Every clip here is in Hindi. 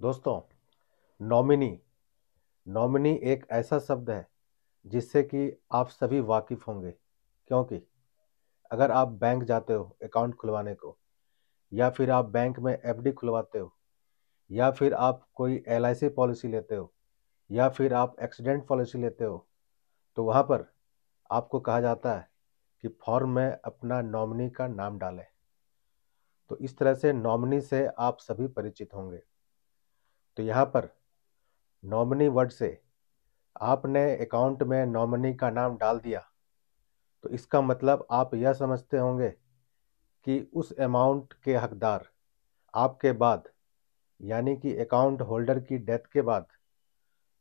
दोस्तों, नॉमिनी नॉमिनी एक ऐसा शब्द है जिससे कि आप सभी वाकिफ़ होंगे, क्योंकि अगर आप बैंक जाते हो अकाउंट खुलवाने को, या फिर आप बैंक में एफडी खुलवाते हो, या फिर आप कोई एलआईसी पॉलिसी लेते हो, या फिर आप एक्सीडेंट पॉलिसी लेते हो, तो वहाँ पर आपको कहा जाता है कि फॉर्म में अपना नॉमिनी का नाम डालें। तो इस तरह से नॉमिनी से आप सभी परिचित होंगे। तो यहाँ पर नॉमिनी वर्ड से आपने अकाउंट में नॉमिनी का नाम डाल दिया, तो इसका मतलब आप यह समझते होंगे कि उस अमाउंट के हकदार आपके बाद, यानी कि अकाउंट होल्डर की डेथ के बाद,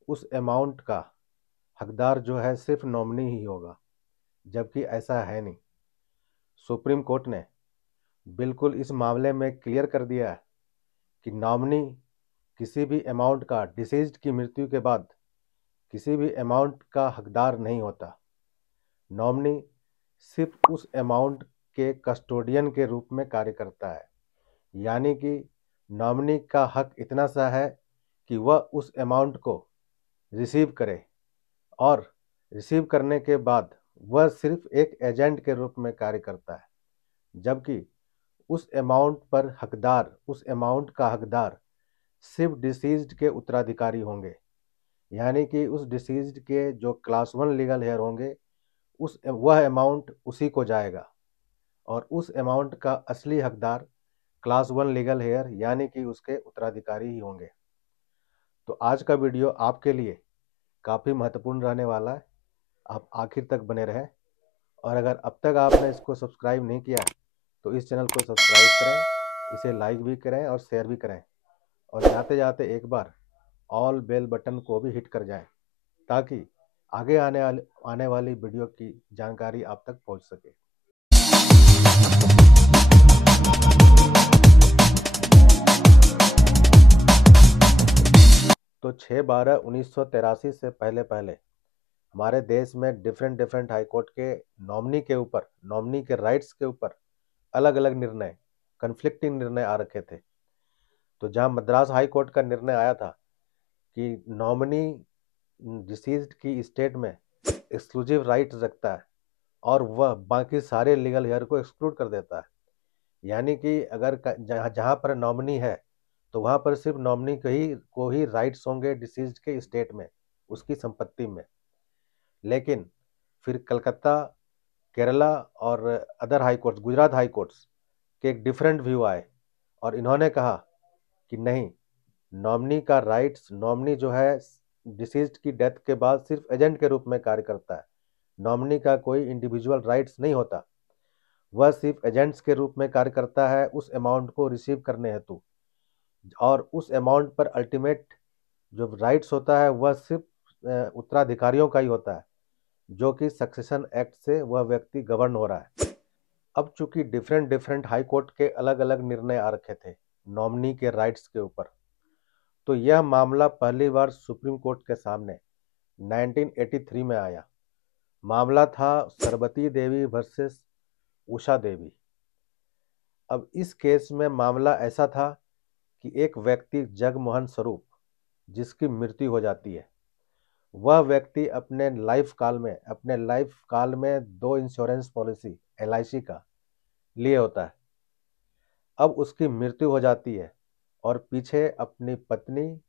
उस अमाउंट का हकदार जो है सिर्फ नॉमिनी ही होगा, जबकि ऐसा है नहीं। सुप्रीम कोर्ट ने बिल्कुल इस मामले में क्लियर कर दिया है कि नॉमिनी किसी भी अमाउंट का डिसीज्ड की मृत्यु के बाद किसी भी अमाउंट का हकदार नहीं होता। नॉमिनी सिर्फ उस अमाउंट के कस्टोडियन के रूप में कार्य करता है, यानी कि नॉमिनी का हक इतना सा है कि वह उस अमाउंट को रिसीव करे, और रिसीव करने के बाद वह सिर्फ एक एजेंट के रूप में कार्य करता है, जबकि उस अमाउंट का हकदार सिर्फ डिसीज्ड के उत्तराधिकारी होंगे, यानी कि उस डिसीज्ड के जो क्लास 1 लीगल हेयर होंगे, वह अमाउंट उसी को जाएगा, और उस अमाउंट का असली हकदार क्लास 1 लीगल हेयर यानी कि उसके उत्तराधिकारी ही होंगे। तो आज का वीडियो आपके लिए काफ़ी महत्वपूर्ण रहने वाला है, आप आखिर तक बने रहें। और अगर अब तक आपने इसको सब्सक्राइब नहीं किया है तो इस चैनल को सब्सक्राइब करें, इसे लाइक भी करें और शेयर भी करें, और जाते जाते एक बार ऑल बेल बटन को भी हिट कर जाएं, ताकि आगे आने वाली वीडियो की जानकारी आप तक पहुंच सके। तो 6/12/1983 से पहले पहले हमारे देश में डिफरेंट हाई कोर्ट के नॉमिनी के राइट्स के ऊपर अलग अलग निर्णय, कन्फ्लिक्टिंग निर्णय आ रखे थे। तो जहां मद्रास हाई कोर्ट का निर्णय आया था कि नॉमिनी डिसीज्ड की स्टेट में एक्सक्लूसिव राइट रखता है, और वह बाकी सारे लीगल हेयर को एक्सक्लूड कर देता है, यानी कि अगर जहाँ जहाँ पर नॉमिनी है तो वहाँ पर सिर्फ नॉमिनी को ही राइट्स होंगे डिसीज्ड के स्टेट में, उसकी संपत्ति में। लेकिन फिर कलकत्ता, केरला और other high courts, Gujarat high courts के एक डिफरेंट व्यू आए, और इन्होंने कहा कि नहीं, नॉमिनी जो है डिसीज्ड की डेथ के बाद सिर्फ एजेंट के रूप में कार्य करता है। नॉमिनी का कोई इंडिविजुअल राइट्स नहीं होता, वह सिर्फ एजेंट्स के रूप में कार्य करता है उस अमाउंट को रिसीव करने हेतु, और उस अमाउंट पर अल्टीमेट जो राइट्स होता है वह सिर्फ उत्तराधिकारियों का ही होता है, जो कि सक्सेशन एक्ट से वह व्यक्ति गवर्न हो रहा है। अब चूंकि डिफरेंट हाई कोर्ट के अलग अलग निर्णय आ रखे थे नॉमिनी के राइट्स के ऊपर, तो यह मामला पहली बार सुप्रीम कोर्ट के सामने 1983 में आया। मामला था सरबती देवी वर्सेस उषा देवी। अब इस केस में मामला ऐसा था कि एक व्यक्ति जगमोहन स्वरूप, जिसकी मृत्यु हो जाती है, वह व्यक्ति अपने लाइफ काल में 2 इंश्योरेंस पॉलिसी एलआईसी का लिए होता है। अब उसकी मृत्यु हो जाती है, और पीछे अपनी पत्नी,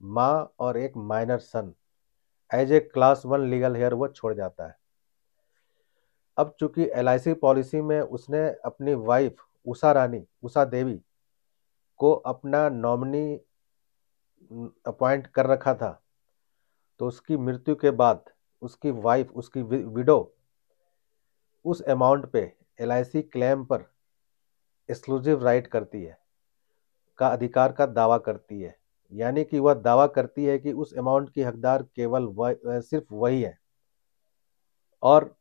माँ और एक minor son as a class 1 legal heir वो छोड़ जाता है। अब चूंकि एलआईसी पॉलिसी में उसने अपनी वाइफ उषा देवी को अपना नॉमिनी अपॉइंट कर रखा था, तो उसकी मृत्यु के बाद उसकी विडो उस अमाउंट पे एलआईसी क्लेम पर एक्सक्लूसिव राइट करती है, का अधिकार का दावा करती है, यानी कि वह दावा करती है कि उस अमाउंट की हकदार सिर्फ वही है, और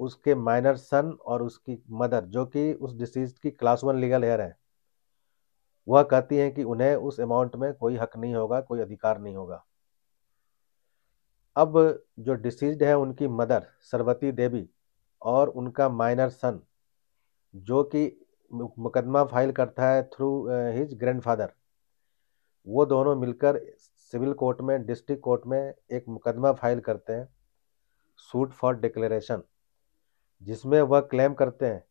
उसके माइनर सन और उसकी मदर, जो कि उस डिसीज की क्लास 1 लीगल हेयर है, वह कहती हैं कि उन्हें उस अमाउंट में कोई हक नहीं होगा, कोई अधिकार नहीं होगा। अब जो डिसीज्ड है उनकी मदर सरवती देवी और उनका माइनर सन, जो कि मुकदमा फाइल करता है थ्रू हिज ग्रैंडफादर, वो दोनों मिलकर सिविल कोर्ट में, डिस्ट्रिक्ट कोर्ट में एक मुकदमा फाइल करते हैं, सूट फॉर डिक्लेरेशन, जिसमें वह क्लेम करते हैं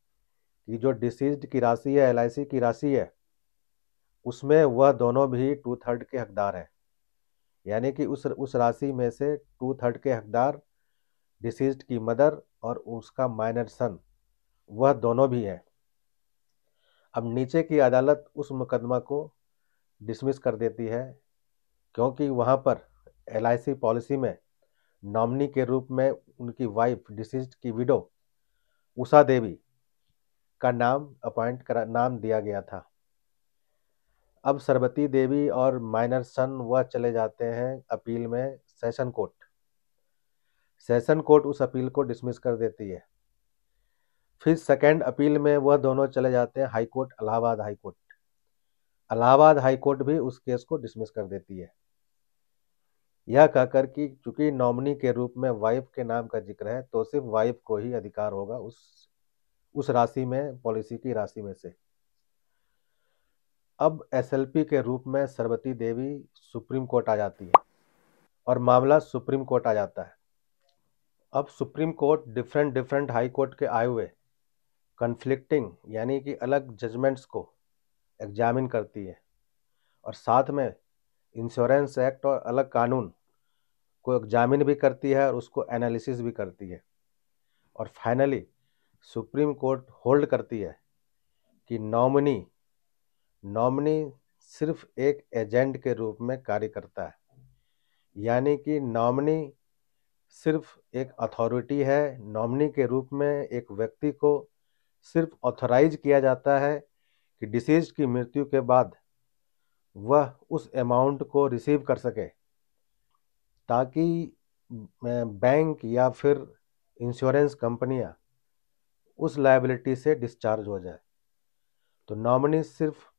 कि जो डिसीज्ड की राशि है, LIC की राशि है, उसमें वह दोनों भी 2/3 के हकदार हैं। यानी कि उस राशि में से 2/3 के हकदार डिसीज्ड की मदर और उसका माइनर सन, वह दोनों भी हैं। अब नीचे की अदालत उस मुकदमा को डिसमिस कर देती है, क्योंकि वहाँ पर LIC पॉलिसी में नॉमिनी के रूप में उनकी वाइफ, डिसीज्ड की विडो उषा देवी का नाम दिया गया था। अब सरबती देवी और माइनर सन वह चले जाते हैं अपील में सेशन कोर्ट। सेशन कोर्ट उस अपील को डिसमिस कर देती है। फिर सेकंड अपील में वह दोनों चले जाते हैं high court, Allahabad high court. Allahabad high court भी उस केस को डिसमिस कर देती है, यह कहकर कि चूंकि नॉमिनी के रूप में वाइफ के नाम का जिक्र है, तो सिर्फ वाइफ को ही अधिकार होगा उस राशि में, पॉलिसी की राशि में से। अब SLP के रूप में सरबती देवी सुप्रीम कोर्ट आ जाती है और मामला सुप्रीम कोर्ट आ जाता है। अब supreme court different high court के आए हुए कन्फ्लिक्टिंग यानी कि अलग जजमेंट्स को एग्जामिन करती है, और साथ में इंश्योरेंस एक्ट और अलग कानून को एग्जामिन भी करती है और उसको एनालिसिस भी करती है। और फाइनली सुप्रीम कोर्ट होल्ड करती है कि नॉमिनी सिर्फ एक एजेंट के रूप में कार्य करता है। यानी कि नॉमिनी सिर्फ एक अथॉरिटी है। नॉमिनी के रूप में एक व्यक्ति को सिर्फ ऑथराइज किया जाता है कि डिसीज की मृत्यु के बाद वह उस अमाउंट को रिसीव कर सके, ताकि बैंक या फिर इंश्योरेंस कंपनियां उस लायबिलिटी से डिस्चार्ज हो जाए। तो नॉमिनी सिर्फ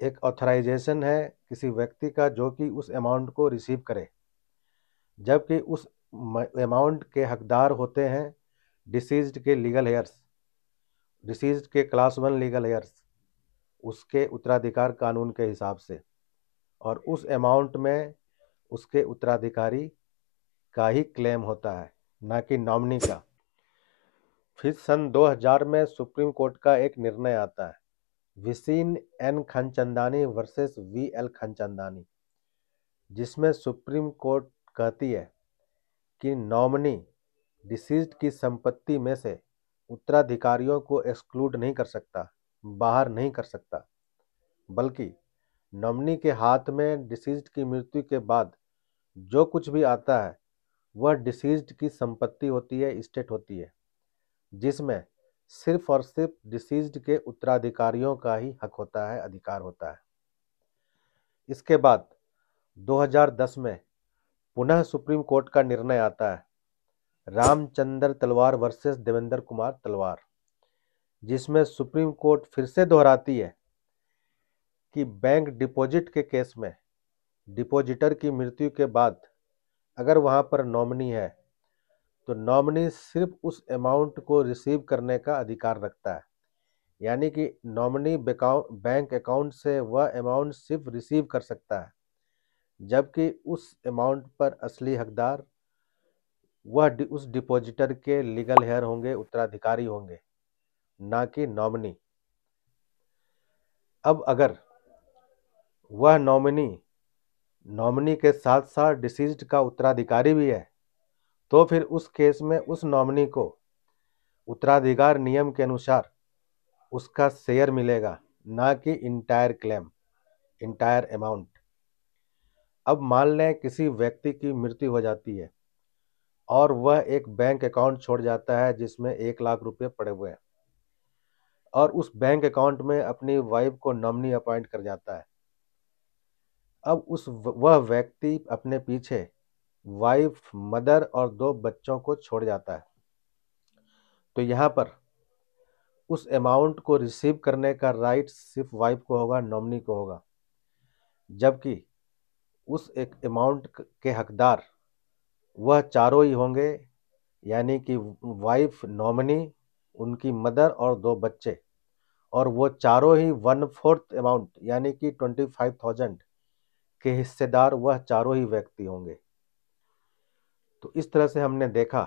एक ऑथराइजेशन है किसी व्यक्ति का जो कि उस अमाउंट को रिसीव करे, जबकि उस अमाउंट के हकदार होते हैं डिसीज्ड के लीगल हेयर्स, डिसीज्ड के क्लास 1 लीगल हेयर्स, उसके उत्तराधिकार कानून के हिसाब से, और उस अमाउंट में उसके उत्तराधिकारी का ही क्लेम होता है, ना कि नॉमिनी का। फिर सन 2000 में सुप्रीम कोर्ट का एक निर्णय आता है, विसीन N Khanchandani versus VL Khanchandani, जिसमें सुप्रीम कोर्ट कहती है कि नॉमिनी डिसीज्ड की संपत्ति में से उत्तराधिकारियों को एक्सक्लूड नहीं कर सकता, बाहर नहीं कर सकता, बल्कि नॉमिनी के हाथ में डिसीज्ड की मृत्यु के बाद जो कुछ भी आता है वह डिसीज्ड की संपत्ति होती है, इस्टेट होती है, जिसमें सिर्फ और सिर्फ डिसीज्ड के उत्तराधिकारियों का ही हक होता है, अधिकार होता है। इसके बाद 2010 में पुनः सुप्रीम कोर्ट का निर्णय आता है, रामचंद्र तलवार वर्सेस देवेंद्र कुमार तलवार, जिसमें सुप्रीम कोर्ट फिर से दोहराती है कि बैंक डिपॉजिट के केस में डिपॉजिटर की मृत्यु के बाद अगर वहां पर नॉमिनी है, तो नॉमिनी सिर्फ उस अमाउंट को रिसीव करने का अधिकार रखता है। यानी कि नॉमिनी बैंक अकाउंट से वह अमाउंट सिर्फ रिसीव कर सकता है, जबकि उस अमाउंट पर असली हकदार वह उस डिपॉजिटर के लीगल हेयर होंगे, उत्तराधिकारी होंगे, ना कि नॉमिनी। अब अगर वह नॉमिनी के साथ साथ डिसीज्ड का उत्तराधिकारी भी है, तो फिर उस केस में उस नॉमिनी को उत्तराधिकार नियम के अनुसार उसका शेयर मिलेगा, ना कि इंटायर अमाउंट। अब मान लें किसी व्यक्ति की मृत्यु हो जाती है और वह एक बैंक अकाउंट छोड़ जाता है जिसमें 1 लाख रुपए पड़े हुए हैं, और उस बैंक अकाउंट में अपनी वाइफ को नॉमिनी अपॉइंट कर जाता है। अब वह व्यक्ति अपने पीछे वाइफ, मदर और 2 बच्चों को छोड़ जाता है, तो यहाँ पर उस अमाउंट को रिसीव करने का राइट सिर्फ वाइफ को होगा, नॉमिनी को होगा, जबकि उस एक अमाउंट के हकदार वह चारों ही होंगे, यानी कि वाइफ, नॉमिनी, उनकी मदर और 2 बच्चे, और वो चारों ही 1/4 अमाउंट यानी कि 25,000 के हिस्सेदार वह चारों ही व्यक्ति होंगे। तो इस तरह से हमने देखा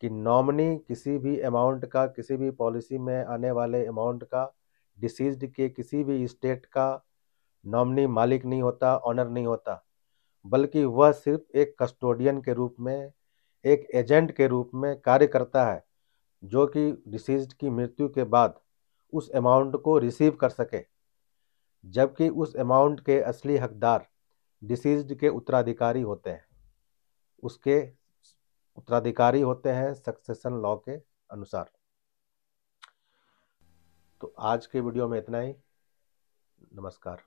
कि नॉमिनी किसी भी अमाउंट का, किसी भी पॉलिसी में आने वाले अमाउंट का डिसीज्ड के किसी भी स्टेट का नॉमिनी मालिक नहीं होता, ऑनर नहीं होता, बल्कि वह सिर्फ एक कस्टोडियन के रूप में, एक एजेंट के रूप में कार्य करता है, जो कि डिसीज्ड की मृत्यु के बाद उस अमाउंट को रिसीव कर सके, जबकि उस अमाउंट के असली हकदार डिसीज्ड के उत्तराधिकारी होते हैं, उसके उत्तराधिकारी होते हैं सक्सेशन लॉ के अनुसार। तो आज के वीडियो में इतना ही। नमस्कार।